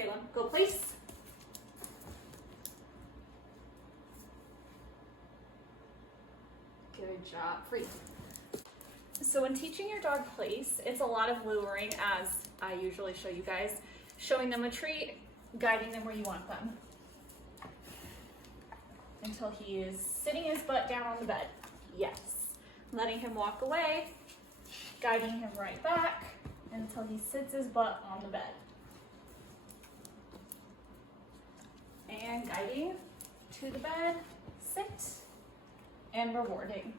Salem, go place. Good job, free. So when teaching your dog place, it's a lot of luring, as I usually show you guys, showing them a treat, guiding them where you want them. Until he is sitting his butt down on the bed. Yes. Letting him walk away, guiding him right back until he sits his butt on the bed. And guiding to the bed, sit, and rewarding.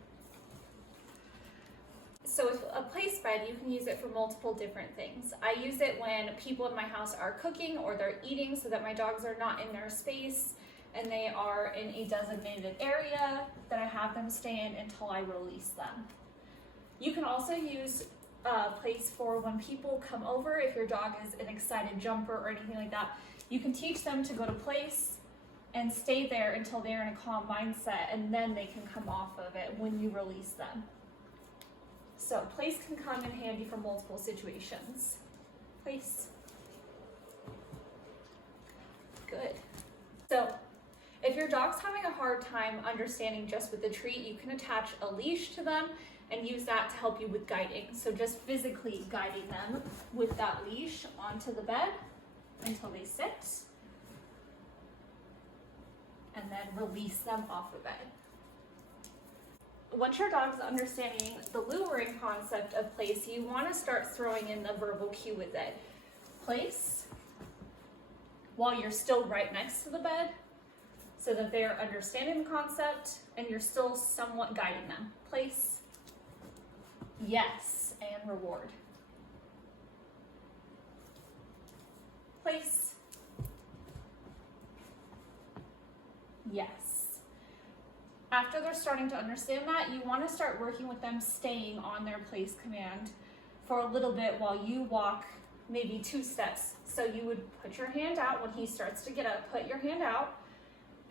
So with a place bed, you can use it for multiple different things. I use it when people in my house are cooking or they're eating so that my dogs are not in their space and they are in a designated area that I have them stay in until I release them. You can also use a place for when people come over. If your dog is an excited jumper or anything like that, you can teach them to go to place and stay there until they're in a calm mindset, and then they can come off of it when you release them. So place can come in handy for multiple situations. Place. Good. So if your dog's having a hard time understanding just with the treat, you can attach a leash to them and use that to help you with guiding. So just physically guiding them with that leash onto the bed until they sit, and then release them off of it. Once your dog's understanding the luring concept of place, you want to start throwing in the verbal cue with it. Place, while you're still right next to the bed, so that they're understanding the concept and you're still somewhat guiding them. Place, yes, and reward. Place, yes. After they're starting to understand that, you want to start working with them staying on their place command for a little bit while you walk maybe 2 steps. So you would put your hand out when he starts to get up, put your hand out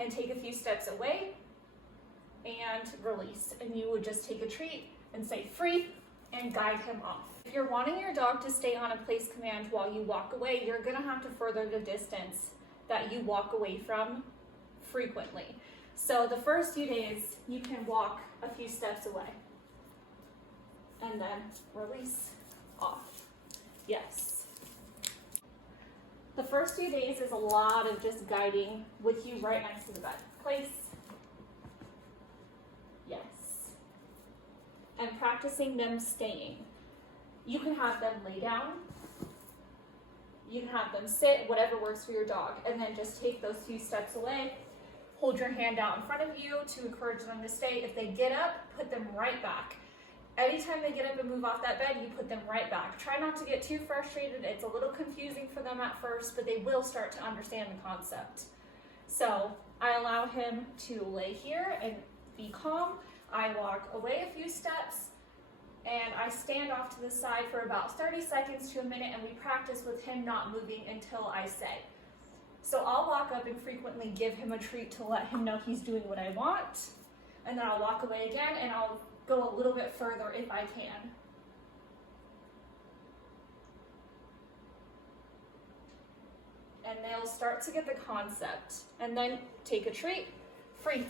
and take a few steps away and release. And you would just take a treat and say free and guide him off. If you're wanting your dog to stay on a place command while you walk away, you're gonna have to further the distance that you walk away from frequently. So the first few days, you can walk a few steps away and then release off. Yes. The first few days is a lot of just guiding with you right next to the bed. Place. Yes. And practicing them staying. You can have them lay down. You can have them sit, whatever works for your dog, and then just take those few steps away. Hold your hand out in front of you to encourage them to stay. If they get up, put them right back. Anytime they get up and move off that bed, you put them right back. Try not to get too frustrated. It's a little confusing for them at first, but they will start to understand the concept. So I allow him to lay here and be calm. I walk away a few steps and I stand off to the side for about 30 seconds to a minute, and we practice with him not moving until I say. So I'll walk up and frequently give him a treat to let him know he's doing what I want. And then I'll walk away again and I'll go a little bit further if I can. And they'll start to get the concept. And then take a treat, free,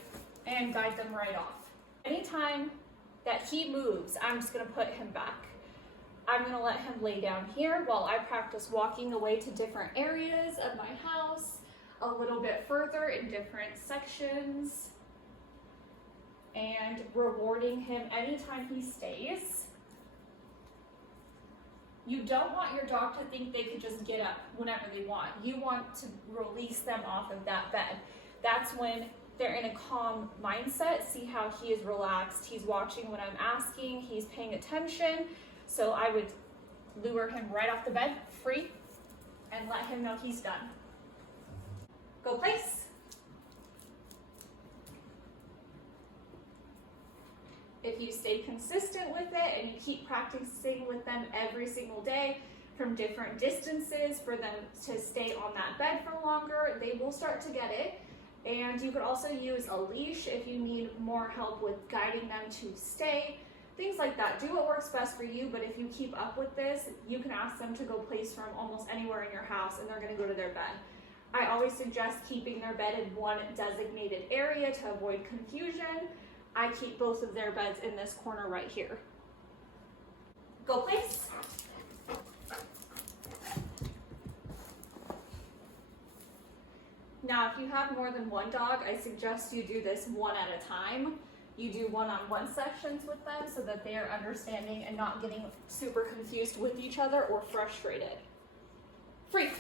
and guide them right off. Anytime that he moves, I'm just gonna put him back. I'm gonna let him lay down here while I practice walking away to different areas of my house, a little bit further in different sections, and rewarding him anytime he stays. You don't want your dog to think they could just get up whenever they want. You want to release them off of that bed. That's when they're in a calm mindset. See how he is relaxed. He's watching what I'm asking. He's paying attention. So I would lure him right off the bed, free, and let him know he's done. Go place. If you stay consistent with it and you keep practicing with them every single day from different distances for them to stay on that bed for longer, they will start to get it. And you could also use a leash if you need more help with guiding them to stay. things like that. Do what works best for you, but if you keep up with this, you can ask them to go place from almost anywhere in your house and they're going to go to their bed. I always suggest keeping their bed in one designated area to avoid confusion. I keep both of their beds in this corner right here. Go place. Now, if you have more than one dog, I suggest you do this one at a time. You do one-on-one sections with them so that they are understanding and not getting super confused with each other or frustrated. Free.